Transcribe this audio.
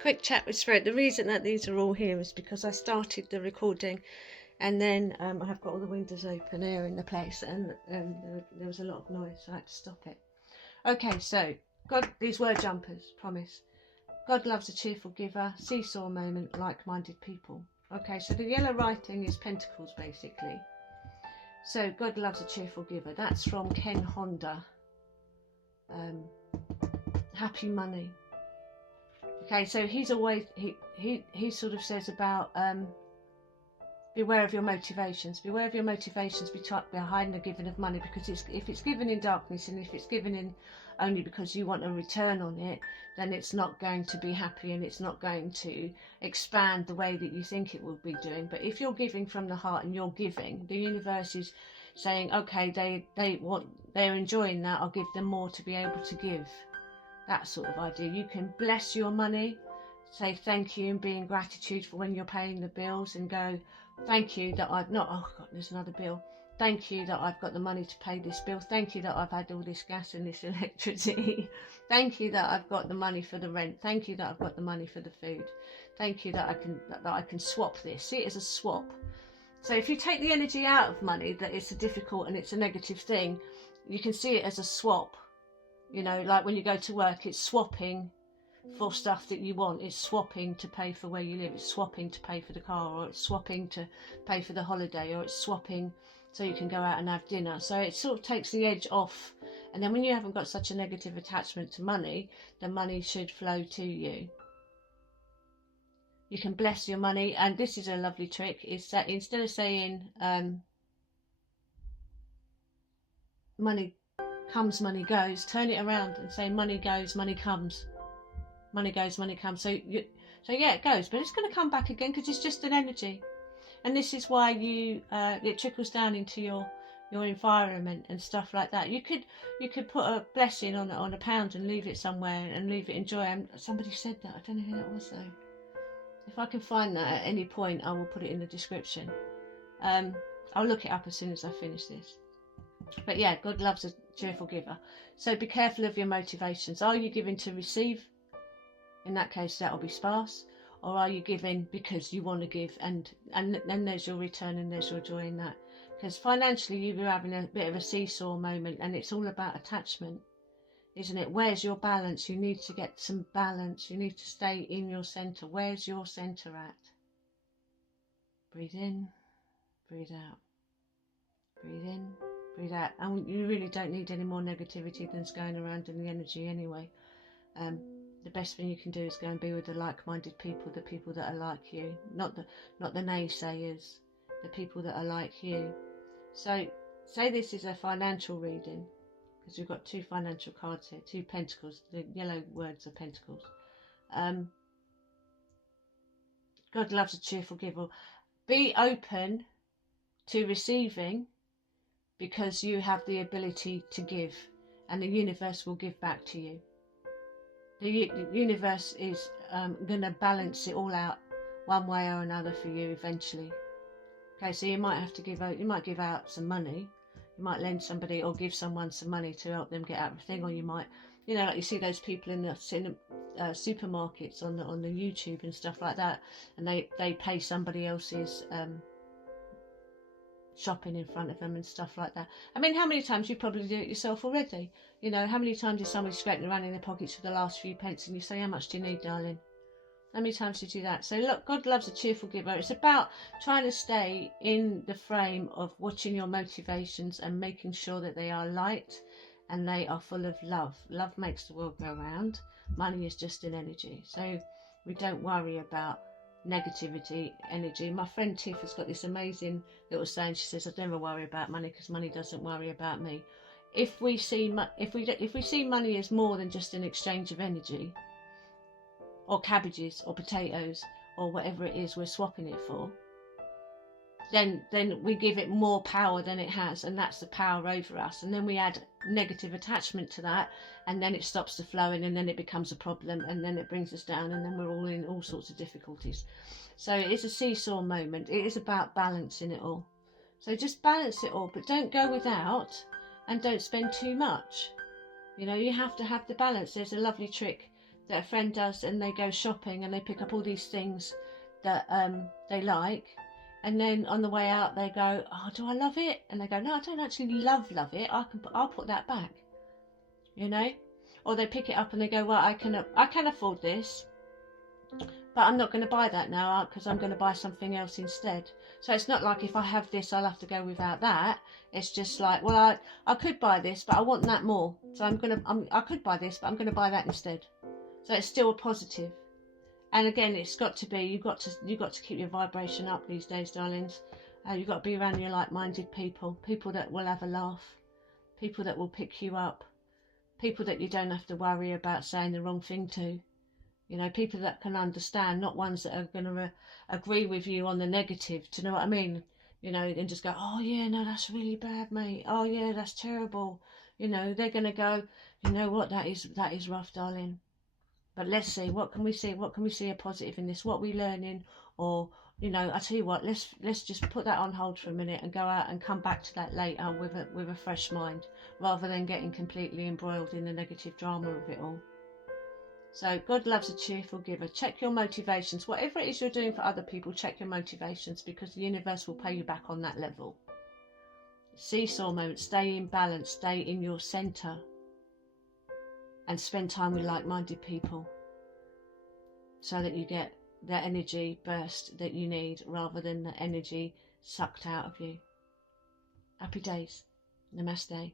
quick chat with Spirit. The reason that these are all here is because I started the recording and then I have got all the windows open here in the place, and there was a lot of noise, so I had to stop it. Okay, so God, these word jumpers, promise. God loves a cheerful giver, seesaw moment, like-minded people. Okay, so the yellow writing is pentacles, basically. So God loves a cheerful giver. That's from Ken Honda. Happy money. Okay, so he's always he sort of says about beware of your motivations. Beware of your motivations behind the giving of money, because if it's given in darkness, and if it's given in only because you want a return on it, then it's not going to be happy, and it's not going to expand the way that you think it will be doing. But if you're giving from the heart and you're giving, the universe is saying, okay, they're enjoying that, I'll give them more to be able to give. That sort of idea. You can bless your money, say thank you and be in gratitude for when you're paying the bills, and go, thank you that I've not, oh God, there's another bill. Thank you that I've got the money to pay this bill. Thank you that I've had all this gas and this electricity. Thank you that I've got the money for the rent. Thank you that I've got the money for the food. Thank you that I can swap this. See it as a swap. So if you take the energy out of money, that it's a difficult and it's a negative thing, you can see it as a swap. You know, like when you go to work, it's swapping for stuff that you want. It's swapping to pay for where you live. It's swapping to pay for the car, or it's swapping to pay for the holiday, or it's swapping so you can go out and have dinner. So it sort of takes the edge off. And then when you haven't got such a negative attachment to money, the money should flow to you. You can bless your money. And this is a lovely trick, is that instead of saying money comes, money goes, turn it around and say money goes, money comes. Money goes, money comes. So yeah, it goes, but it's going to come back again, because it's just an energy. And this is why it trickles down into your environment and stuff like that. You could put a blessing on a pound and leave it somewhere and leave it in joy. And somebody said that. I don't know who that was though. If I can find that at any point, I will put it in the description. I'll look it up as soon as I finish this. But yeah, God loves a cheerful giver. So be careful of your motivations. Are you giving to receive? In that case, that'll be sparse. Or are you giving because you want to give, and then there's your return and there's your joy in that? Because financially you're having a bit of a seesaw moment, and it's all about attachment, isn't it? Where's your balance? You need to get some balance. You need to stay in your centre. Where's your centre at? Breathe in, breathe out. Breathe in, breathe out. And you really don't need any more negativity than's going around in the energy anyway. The best thing you can do is go and be with the like-minded people, the people that are like you, not the naysayers, the people that are like you. So say this is a financial reading, because we've got two financial cards here, two pentacles. The yellow words are pentacles. God loves a cheerful giver. Be open to receiving, because you have the ability to give, and the universe will give back to you. The universe is going to balance it all out one way or another for you eventually. Okay, so you might have to give out. You might give out some money. You might lend somebody or give someone some money to help them get out of a thing, or you might, you know, like you see those people in the supermarkets on the YouTube and stuff like that, and they pay somebody else's shopping in front of them and stuff like that. I mean, how many times you probably do it yourself already? You know, how many times is somebody scraping around in their pockets for the last few pence, and you say, how much do you need, darling? How many times do you do that? So look, God loves a cheerful giver. It's about trying to stay in the frame of watching your motivations and making sure that they are light and they are full of love. Love makes the world go round. Money is just an energy. So we don't worry about negativity energy. My friend Tiff has got this amazing little saying. She says, I never worry about money because money doesn't worry about me. If we see money as more than just an exchange of energy, or cabbages or potatoes or whatever it is we're swapping it for, then we give it more power than it has, and that's the power over us. And then we add negative attachment to that, and then it stops the flowing, and then it becomes a problem, and then it brings us down, and then we're all in all sorts of difficulties. So it's a seesaw moment. It is about balancing it all. So just balance it all, but don't go without, and don't spend too much. You know, you have to have the balance. There's a lovely trick that a friend does, and they go shopping and they pick up all these things that they like, and then on the way out they go, oh, do I love it? And they go, no, I don't actually love it. I'll put that back, you know. Or they pick it up and they go, well, I can afford this, but I'm not going to buy that now because I'm going to buy something else instead. So it's not like if I have this, I'll have to go without that. It's just like, well, I could buy this, but I want that more. So I could buy this, but I'm going to buy that instead. So it's still a positive. And again, it's got to be, you've got to keep your vibration up these days, darlings. You've got to be around your like-minded people that will have a laugh, people that will pick you up, people that you don't have to worry about saying the wrong thing to. You know, people that can understand, not ones that are going to agree with you on the negative. Do you know what I mean? You know, and just go, oh yeah, no, that's really bad, mate. Oh yeah, that's terrible. You know, they're going to go, you know what, that is rough, darling. But let's see, what can we see? What can we see a positive in this? What are we learning? Or, you know, I tell you what, let's just put that on hold for a minute and go out and come back to that later with a fresh mind, rather than getting completely embroiled in the negative drama of it all. So God loves a cheerful giver. Check your motivations. Whatever it is you're doing for other people, check your motivations, because the universe will pay you back on that level. Seesaw moment. Stay in balance. Stay in your centre. And spend time with like-minded people, so that you get the energy burst that you need, rather than the energy sucked out of you. Happy days. Namaste.